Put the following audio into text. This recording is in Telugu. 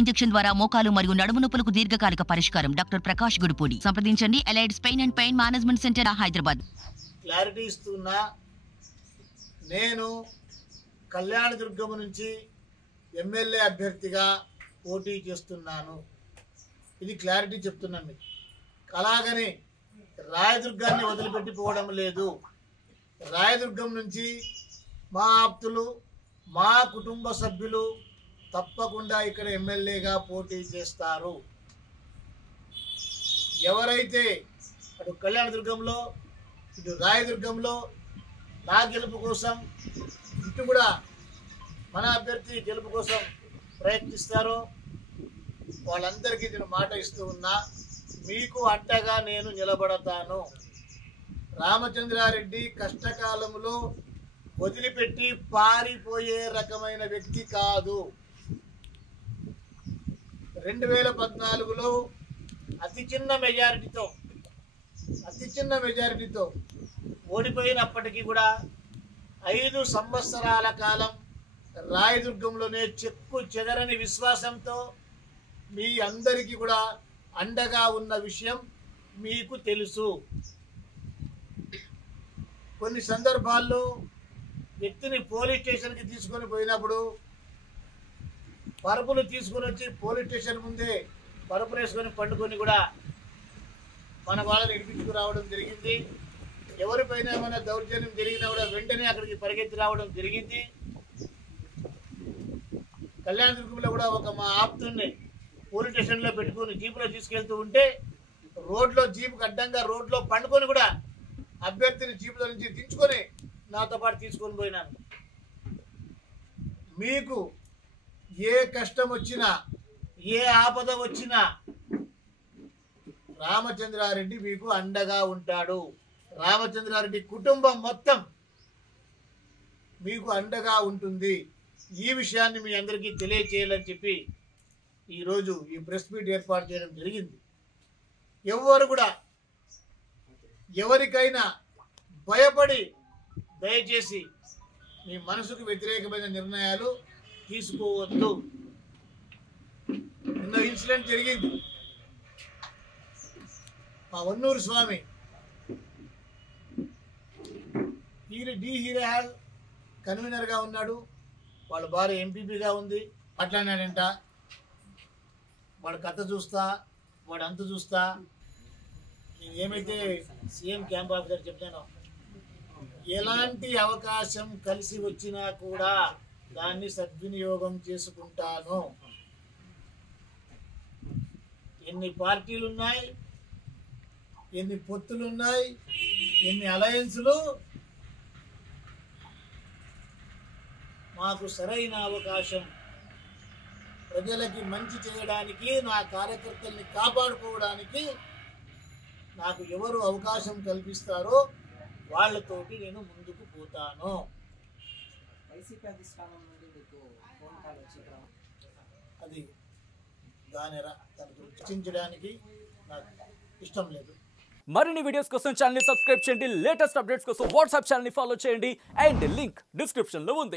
ఇంజెక్షన్ ద్వారా మోకాలు మరియు నడుము నొప్పులకు దీర్ఘకాలిక పరిష్కారం. డాక్టర్ ప్రకాష్ గుడిపూడి. సంప్రదించండి. Allied's pain and pain management centre, Hyderabad. Clarity ఇస్తున్నా. నేను కళ్యాణదుర్గం నుంచి ఎమ్మెల్యే అభ్యర్థిగా పోటీ చేస్తున్నాను. ఇది క్లారిటీ చెప్తున్నాను మీకు. అలాగని రాయదుర్గాన్ని వదిలిపెట్టిపోవడం లేదు. రాయదుర్గం నుంచి మా ఆప్తులు, మా కుటుంబ సభ్యులు తప్పకుండా ఇక్కడ ఎమ్మెల్యేగా పోటీ చేస్తారు. ఎవరైతే అటు కళ్యాణదుర్గంలో ఇటు రాయదుర్గంలో నా గెలుపు కోసం, ఇటు కూడా మన అభ్యర్థి గెలుపు కోసం ప్రయత్నిస్తారో వాళ్ళందరికీ నేను మాట ఇస్తూ ఉన్నా. మీకు అంటగా నేను నిలబడతాను. రామచంద్రారెడ్డి కష్టకాలంలో వదిలిపెట్టి పారిపోయే రకమైన వ్యక్తి కాదు. 2014లో అతి చిన్న మెజారిటీతో ఓడిపోయినప్పటికీ కూడా 5 సంవత్సరాల కాలం రాయదుర్గంలోనే చెక్కు చెదరని విశ్వాసంతో మీ అందరికీ కూడా అండగా ఉన్న విషయం మీకు తెలుసు. కొన్ని సందర్భాల్లో వ్యక్తిని పోలీస్ స్టేషన్కి తీసుకొని పోయినప్పుడు పరుపులు తీసుకొని వచ్చి పోలీస్ స్టేషన్ ముందే పరుపులు వేసుకొని పండుకొని కూడా మన వాళ్ళని ఇడిపించుకు రావడం జరిగింది. ఎవరిపైన ఏమైనా దౌర్జన్యం జరిగినా కూడా వెంటనే అక్కడికి పరిగెత్తి రావడం జరిగింది. కళ్యాణదుర్గంలో కూడా ఒక మా ఆప్తుని పోలీస్ స్టేషన్లో పెట్టుకుని జీపులో తీసుకెళ్తూ ఉంటే రోడ్లో జీపుకి అడ్డంగా రోడ్లో పండుకొని కూడా అభ్యర్థిని జీపులో నుంచి దించుకొని నాతో పాటు తీసుకొని పోయినాను. మీకు ఏ కష్టం వచ్చినా, ఏ ఆపద వచ్చినా రామచంద్రారెడ్డి మీకు అండగా ఉంటాడు. రామచంద్రారెడ్డి కుటుంబం మొత్తం మీకు అండగా ఉంటుంది. ఈ విషయాన్ని మీ అందరికీ తెలియచేయాలని చెప్పి ఈరోజు ఈ ప్రెస్ మీట్ ఏర్పాటు చేయడం జరిగింది. ఎవరు కూడా ఎవరికైనా భయపడి దయచేసి మీ మనసుకు వ్యతిరేకమైన నిర్ణయాలు తీసుకోవద్దు. నిన్న ఇన్సిడెంట్ జరిగింది. మా వన్నూరు స్వామి హీరాల్ కన్వీనర్గా ఉన్నాడు. వాళ్ళ భార్య ఎంపీపీగా ఉంది. మాట్లాడినాడంట, వాడు కథ చూస్తా, వాడు అంత చూస్తా. నేను ఏమైతే సీఎం క్యాంప్ ఆఫీసర్ చెప్పానో, ఎలాంటి అవకాశం కలిసి వచ్చినా కూడా దాన్ని సద్వినియోగం చేసుకుంటాను. ఎన్ని పార్టీలున్నాయి, ఎన్ని పొత్తులున్నాయి, ఎన్ని అలయన్సులు, మాకు సరైన అవకాశం ప్రజలకి మంచి చేయడానికి, నా కార్యకర్తల్ని కాపాడుకోవడానికి నాకు ఎవరు అవకాశం కల్పిస్తారో వాళ్ళతోటి నేను ముందుకు పోతాను. అది దానిరా చర్చించడానికి నాకు ఇష్టం లేదు. మరిన్ని వీడియోస్ కోసం ఛానల్ ని సబ్స్క్రైబ్ చేయండి. లేటెస్ట్ అప్డేట్స్ కోసం వాట్సాప్ ఛానల్ ని ఫాలో చేయండి. అండ్ లింక్ డిస్క్రిప్షన్ లో ఉంది.